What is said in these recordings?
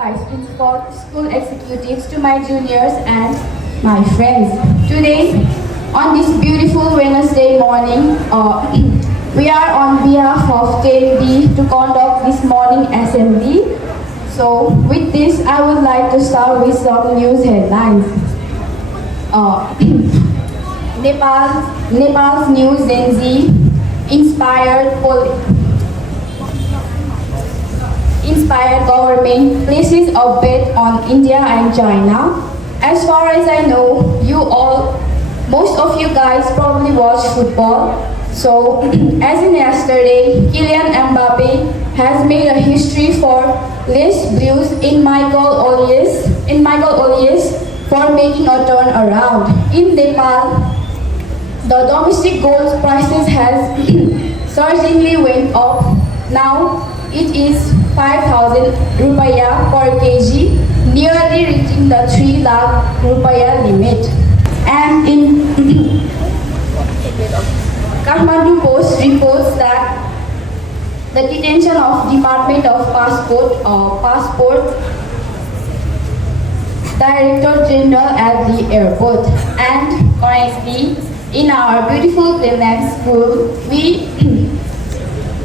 vice principal, school executives, to my juniors and my friends. Today, on this beautiful Wednesday morning, we are on behalf of KMB to conduct this morning assembly. So, with this, I would like to start with some news headlines. Nepal's new Gen Z inspired government places a bet on India and China. As far as I know, most of you guys probably watch football. So, as in yesterday, Kylian Mbappe has made a history for Les Blues in Michael Ollies for making a turn around. In Nepal, the domestic gold prices has surgingly went up. Now it is 5,000 rupiah per kg, nearly reaching the 3 lakh rupiah limit. And in Kathmandu Post reports that the detention of Department of Passport Director General at the airport. And currently, in our beautiful Glenelg school,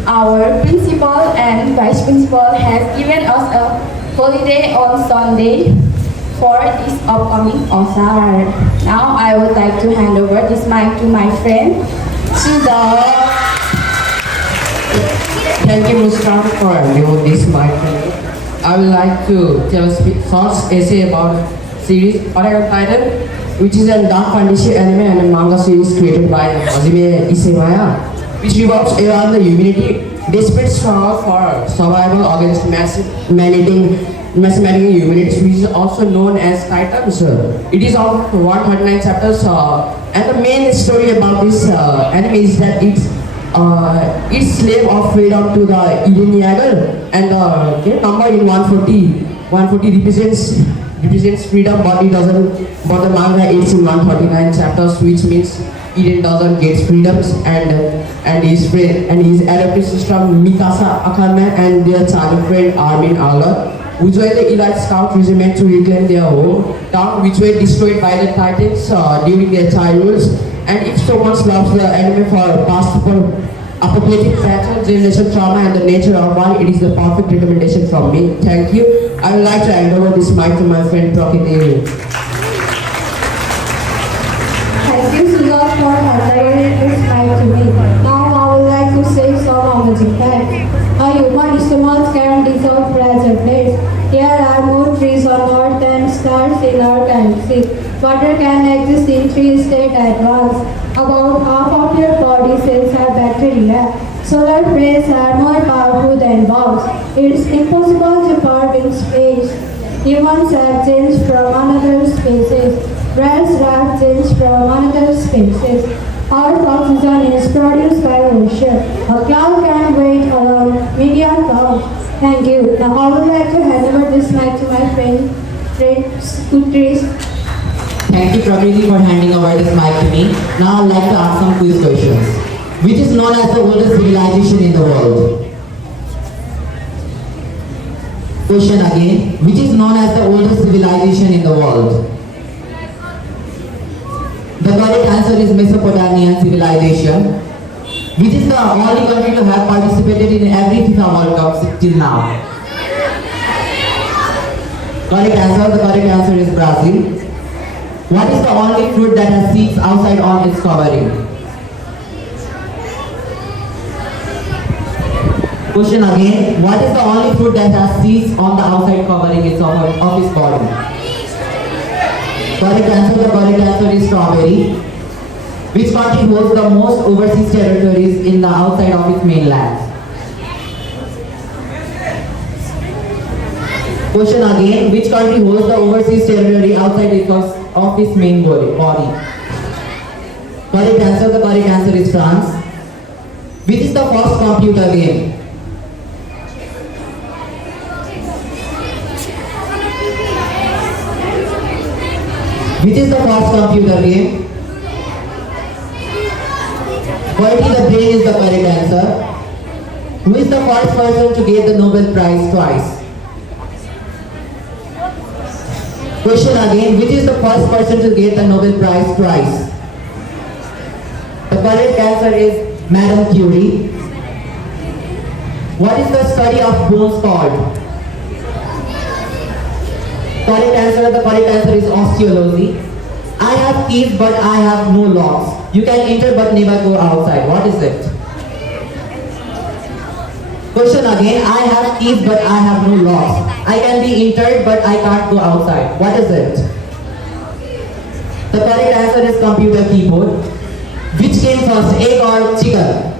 our principal and vice principal has given us a holiday on Sunday for this upcoming Osar. Now I would like to hand over this mic to my friend, Sudha. Thank you, Muskan, for handing over this mic. I would like to tell a short essay about series Attack on Titan, which is a dark fantasy anime and a manga series created by Hajime Isayama, which revolves around the humanity desperate struggle for survival against mathematical humanities, which is also known as Titans. It is of 139 chapters, and the main story about this anime is that it's slave of freedom to the Eden Eagle, and the number in 140 represents freedom, but it doesn't. But the manga is in 139 chapters, which means Eden doesn't get freedoms, and his adopted sister Mikasa Akane and their child friend Armin Aller, who joined the elite scout regiment to reclaim their hometown, which were destroyed by the Titans during their childhoods. And if someone loves the anime for past apocalyptic battle, generation trauma, and the nature of war, it is the perfect recommendation from me. Thank you. I would like to hand over this mic to my friend Prakriti. Thank you, Sudha, for handing this mic to me. Now I would like to say some amazing facts. A human stomach can dissolve pressure plates. There are more trees on Earth than stars in our galaxy. Water can exist in 3 states at once. About half of your body cells are bacteria. Solar rays are more powerful than bombs. It's impossible to burn in space. Humans have changed from another species. Rats have changed from another species. Our oxygen is produced by ocean. A cloud can weigh around million pounds. Thank you. Now I would like to hand over this mic to my friend Scooteries. Thank you, Prakriti, for handing over this mic to me. Now I'd like to ask some quiz questions. Which is known as the oldest civilization in the world? Question again. Which is known as the oldest civilization in the world? The correct answer is Mesopotamian civilization. Which is the only country to have participated in every FIFA World Cup till now? Correct answer. The correct answer is Brazil. What is the only fruit that has seeds outside on its covering? Question again. What is the only fruit that has seeds on the outside covering of its body? Correct answer. The correct answer is strawberry. Which country holds the most overseas territories in the outside of its mainland? Question again. Which country holds the overseas territory outside of its main body? Correct answer. The correct answer is France. Which is the first computer game? Which is the first computer game? Quality the brain is the correct answer. Who is the first person to get the Nobel Prize twice? Question again, which is the first person to get the Nobel Prize twice? The correct answer is Madame Curie. What is the study of bones called? The correct answer is osteology. I have keys but I have no locks. You can enter but never go outside. What is it? Question again, I have keys but I have no locks. I can be entered but I can't go outside. What is it? The correct answer is computer keyboard. Which came first, egg or chicken?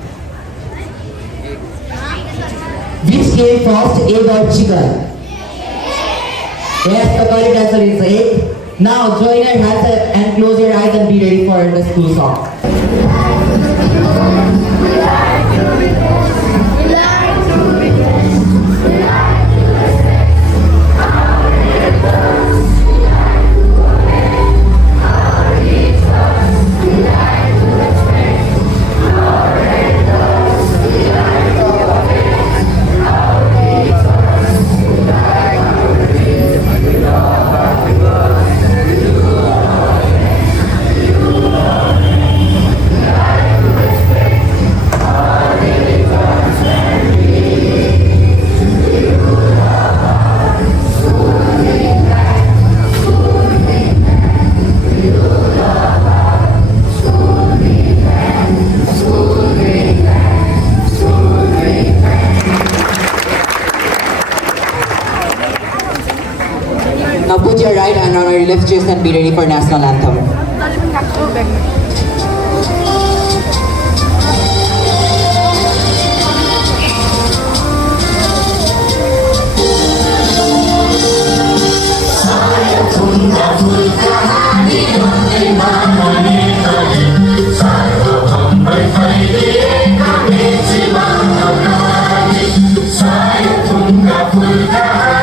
Which came first, egg or chicken? Yes, the correct answer is egg. Now join your hands and close your eyes and be ready for the school song. Now put your right hand on your left chest and be ready for national anthem. Saya tunggu